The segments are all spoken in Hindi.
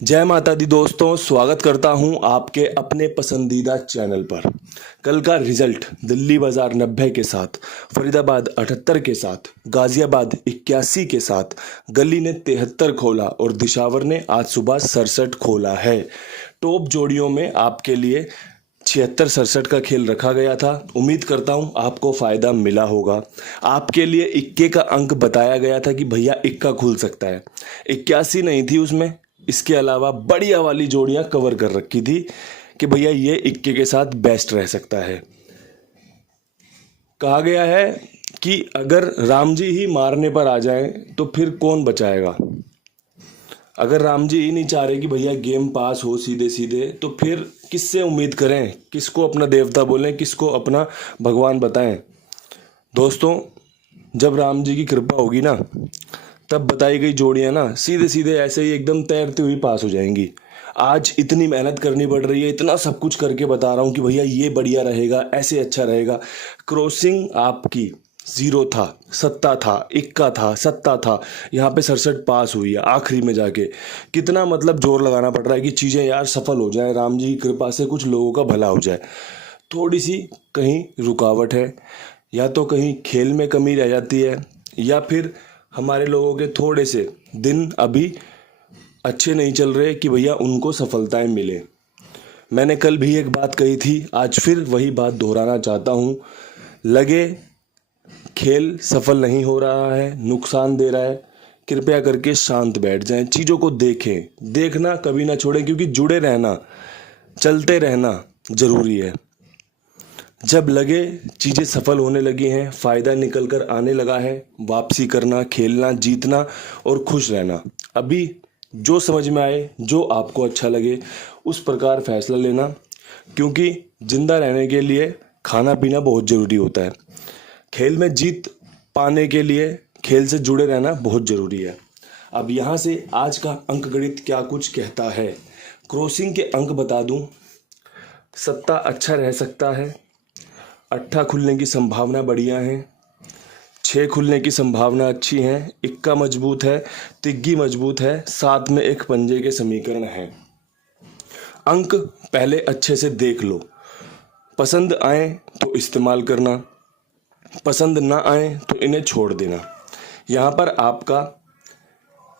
जय माता दी दोस्तों, स्वागत करता हूं आपके अपने पसंदीदा चैनल पर। कल का रिजल्ट दिल्ली बाजार 90 के साथ, फरीदाबाद 78 के साथ, गाजियाबाद 81 के साथ, गली ने 73 खोला और दिशावर ने आज सुबह 67 खोला है। टॉप जोड़ियों में आपके लिए 76-67 का खेल रखा गया था। उम्मीद करता हूं आपको फ़ायदा मिला होगा। आपके लिए इक्के का अंक बताया गया था कि भैया इक्का खुल सकता है। 81 नहीं थी उसमें, इसके अलावा बढ़िया वाली जोड़ियां कवर कर रखी थी कि भैया ये इक्के के साथ बेस्ट रह सकता है। कहा गया है कि अगर राम जी ही मारने पर आ जाएं तो फिर कौन बचाएगा। अगर राम जी ही नहीं चाह रहे कि भैया गेम पास हो सीधे सीधे, तो फिर किससे उम्मीद करें, किसको अपना देवता बोलें, किसको अपना भगवान बताएं। दोस्तों, जब राम जी की कृपा होगी ना, तब बताई गई जोड़ियां ना सीधे सीधे ऐसे ही एकदम तैरती हुई पास हो जाएंगी। आज इतनी मेहनत करनी पड़ रही है, इतना सब कुछ करके बता रहा हूं कि भैया ये बढ़िया रहेगा, ऐसे अच्छा रहेगा। क्रॉसिंग आपकी 0 था, सत्ता था, इक्का था, सत्ता था, यहाँ पे 67 पास हुई है आखिरी में जाके। कितना मतलब जोर लगाना पड़ रहा है कि चीज़ें यार सफल हो जाए, राम जी की कृपा से कुछ लोगों का भला हो जाए। थोड़ी सी कहीं रुकावट है, या तो कहीं खेल में कमी रह जाती है, या फिर हमारे लोगों के थोड़े से दिन अभी अच्छे नहीं चल रहे कि भैया उनको सफलताएं मिले। मैंने कल भी एक बात कही थी, आज फिर वही बात दोहराना चाहता हूँ। लगे खेल सफल नहीं हो रहा है, नुकसान दे रहा है, कृपया करके शांत बैठ जाएं, चीज़ों को देखें, देखना कभी ना छोड़ें, क्योंकि जुड़े रहना, चलते रहना ज़रूरी है। जब लगे चीज़ें सफल होने लगी हैं, फ़ायदा निकल कर आने लगा है, वापसी करना, खेलना, जीतना और खुश रहना। अभी जो समझ में आए, जो आपको अच्छा लगे, उस प्रकार फैसला लेना, क्योंकि जिंदा रहने के लिए खाना पीना बहुत ज़रूरी होता है। खेल में जीत पाने के लिए खेल से जुड़े रहना बहुत ज़रूरी है। अब यहाँ से आज का अंक गणित क्या कुछ कहता है। क्रॉसिंग के अंक बता दूँ, सत्ता अच्छा रह सकता है, अट्ठा खुलने की संभावना बढ़िया है, 6 खुलने की संभावना अच्छी है, इक्का मजबूत है, तिग्गी मजबूत है, साथ में एक पंजे के समीकरण है। अंक पहले अच्छे से देख लो, पसंद आए तो इस्तेमाल करना, पसंद ना आए तो इन्हें छोड़ देना। यहाँ पर आपका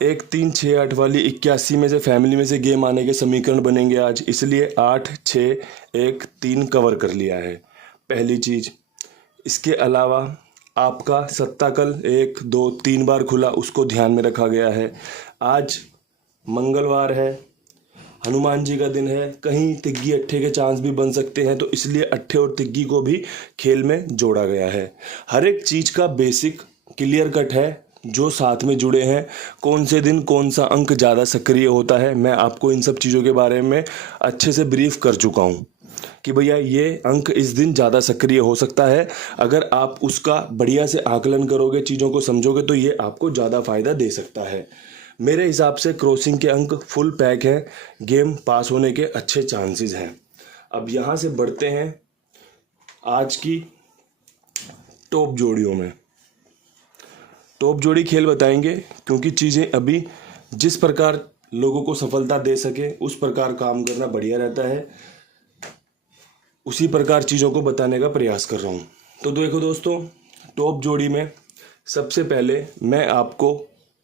1 3 6 8 वाली 81 में से फैमिली में से गेम आने के समीकरण बनेंगे आज, इसलिए 8 6 1 3 कवर कर लिया है पहली चीज़। इसके अलावा आपका सत्ता कल 1 2 3 बार खुला, उसको ध्यान में रखा गया है। आज मंगलवार है, हनुमान जी का दिन है, कहीं तिग्गी अट्ठे के चांस भी बन सकते हैं, तो इसलिए अट्ठे और तिग्गी को भी खेल में जोड़ा गया है। हर एक चीज़ का बेसिक क्लियर कट है, जो साथ में जुड़े हैं, कौन से दिन कौन सा अंक ज़्यादा सक्रिय होता है, मैं आपको इन सब चीज़ों के बारे में अच्छे से ब्रीफ कर चुका हूँ कि भैया ये अंक इस दिन ज़्यादा सक्रिय हो सकता है। अगर आप उसका बढ़िया से आकलन करोगे, चीज़ों को समझोगे, तो ये आपको ज़्यादा फायदा दे सकता है। मेरे हिसाब से क्रॉसिंग के अंक फुल पैक हैं, गेम पास होने के अच्छे चांसेस हैं। अब यहाँ से बढ़ते हैं आज की टॉप जोड़ियों में। टॉप जोड़ी खेल बताएंगे, क्योंकि चीज़ें अभी जिस प्रकार लोगों को सफलता दे सके उस प्रकार काम करना बढ़िया रहता है, उसी प्रकार चीज़ों को बताने का प्रयास कर रहा हूँ। तो देखो दोस्तों, टॉप जोड़ी में सबसे पहले मैं आपको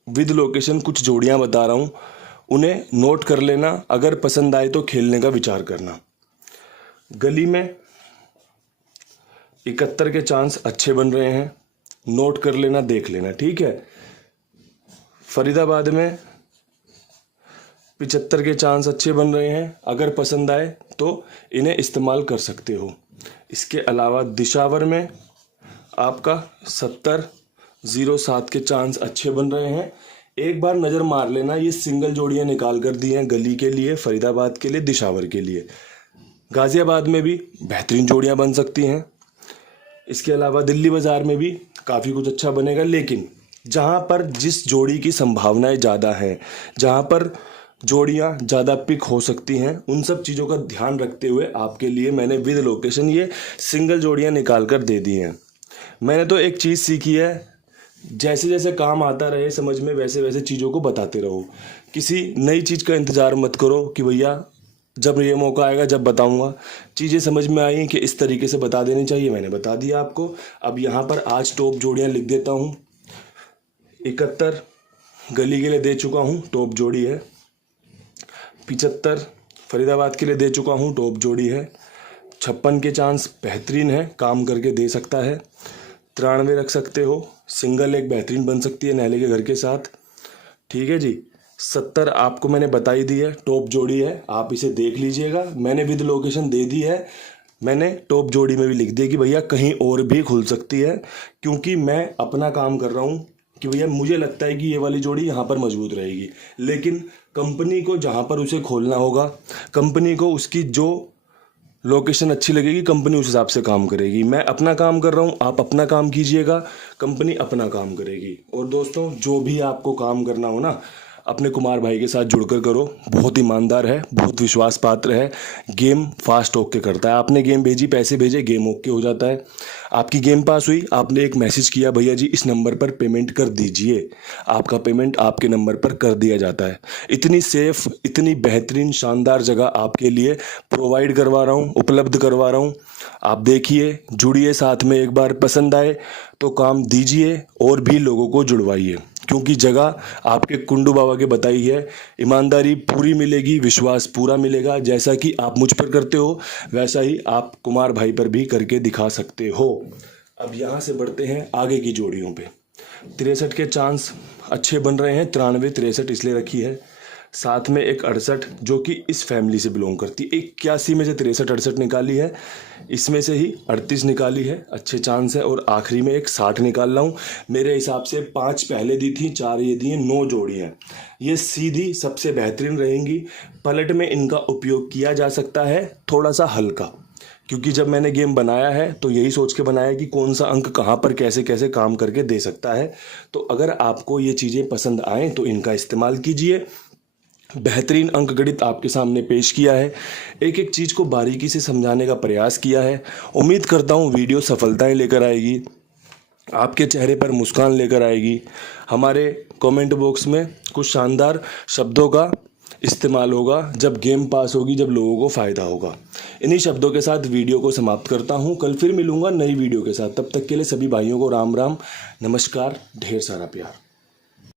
विद लोकेशन कुछ जोड़ियाँ बता रहा हूँ, उन्हें नोट कर लेना, अगर पसंद आए तो खेलने का विचार करना। गली में 71 के चांस अच्छे बन रहे हैं, नोट कर लेना, देख लेना, ठीक है। फरीदाबाद में 75 के चांस अच्छे बन रहे हैं, अगर पसंद आए तो इन्हें इस्तेमाल कर सकते हो। इसके अलावा दिशावर में आपका 70-07 के चांस अच्छे बन रहे हैं। एक बार नज़र मार लेना, ये सिंगल जोड़ियाँ निकाल कर दी हैं गली के लिए, फरीदाबाद के लिए, दिशावर के लिए। गाज़ियाबाद में भी बेहतरीन जोड़ियाँ बन सकती हैं। इसके अलावा दिल्ली बाज़ार में भी काफ़ी कुछ अच्छा बनेगा, लेकिन जहाँ पर जिस जोड़ी की संभावनाएं ज़्यादा हैं, जहाँ पर जोड़ियाँ ज़्यादा पिक हो सकती हैं, उन सब चीज़ों का ध्यान रखते हुए आपके लिए मैंने विद लोकेशन ये सिंगल जोड़ियाँ निकाल कर दे दी हैं। मैंने तो एक चीज़ सीखी है, जैसे जैसे काम आता रहे समझ में, वैसे वैसे चीज़ों को बताते रहो किसी नई चीज़ का इंतज़ार मत करो कि भैया जब ये मौका आएगा जब बताऊंगा। चीज़ें समझ में आई कि इस तरीके से बता देनी चाहिए, मैंने बता दिया आपको। अब यहाँ पर आज टॉप जोड़ियाँ लिख देता हूँ। 71 गली के लिए दे चुका हूँ, टॉप जोड़ी है। 75 फरीदाबाद के लिए दे चुका हूँ, टॉप जोड़ी है। 56 के चांस बेहतरीन है, काम करके दे सकता है। 93 रख सकते हो, सिंगल एक बेहतरीन बन सकती है नहले के घर के साथ। ठीक है जी। 70 आपको मैंने बताई दी है, टॉप जोड़ी है, आप इसे देख लीजिएगा। मैंने विद लोकेशन दे दी है, मैंने टॉप जोड़ी में भी लिख दिया कि भैया कहीं और भी खुल सकती है, क्योंकि मैं अपना काम कर रहा हूँ कि भैया मुझे लगता है कि ये वाली जोड़ी यहाँ पर मजबूत रहेगी, लेकिन कंपनी को जहाँ पर उसे खोलना होगा, कंपनी को उसकी जो लोकेशन अच्छी लगेगी, कंपनी उस हिसाब से काम करेगी। मैं अपना काम कर रहा हूँ, आप अपना काम कीजिएगा, कंपनी अपना काम करेगी। और दोस्तों, जो भी आपको काम करना हो ना, अपने कुमार भाई के साथ जुड़कर करो। बहुत ईमानदार है, बहुत विश्वास पात्र है, गेम फास्ट ओके करता है। आपने गेम भेजी, पैसे भेजे, गेम ओके हो जाता है। आपकी गेम पास हुई, आपने एक मैसेज किया, भैया जी इस नंबर पर पेमेंट कर दीजिए, आपका पेमेंट आपके नंबर पर कर दिया जाता है। इतनी सेफ, इतनी बेहतरीन शानदार जगह आपके लिए प्रोवाइड करवा रहा हूँ, उपलब्ध करवा रहा हूँ। आप देखिए, जुड़िए साथ में। एक बार पसंद आए तो काम दीजिए और भी लोगों को जुड़वाइए, क्योंकि जगह आपके कुंडू बाबा के बताई है। ईमानदारी पूरी मिलेगी, विश्वास पूरा मिलेगा। जैसा कि आप मुझ पर करते हो, वैसा ही आप कुमार भाई पर भी करके दिखा सकते हो। अब यहाँ से बढ़ते हैं आगे की जोड़ियों पे। 63 के चांस अच्छे बन रहे हैं, 93 63 इसलिए रखी है। साथ में एक 68 जो कि इस फैमिली से बिलोंग करती है। 81 में से 63 68 निकाली है, इसमें से ही 38 निकाली है, अच्छे चांस है। और आखिरी में एक 60 निकाल रहा हूँ। मेरे हिसाब से 5 पहले दी थी, 4 ये दी हैं, 9 जोड़ी हैं। ये सीधी सबसे बेहतरीन रहेंगी। पलट में इनका उपयोग किया जा सकता है, थोड़ा सा हल्का, क्योंकि जब मैंने गेम बनाया है तो यही सोच के बनाया कि कौन सा अंक कहाँ पर कैसे कैसे काम करके दे सकता है। तो अगर आपको ये चीज़ें पसंद आएँ तो इनका इस्तेमाल कीजिए। बेहतरीन अंक गणित आपके सामने पेश किया है, एक एक चीज़ को बारीकी से समझाने का प्रयास किया है। उम्मीद करता हूँ वीडियो सफलताएं लेकर आएगी, आपके चेहरे पर मुस्कान लेकर आएगी। हमारे कमेंट बॉक्स में कुछ शानदार शब्दों का इस्तेमाल होगा जब गेम पास होगी, जब लोगों को फ़ायदा होगा। इन्हीं शब्दों के साथ वीडियो को समाप्त करता हूँ। कल फिर मिलूंगा नई वीडियो के साथ। तब तक के लिए सभी भाइयों को राम राम, नमस्कार, ढेर सारा प्यार।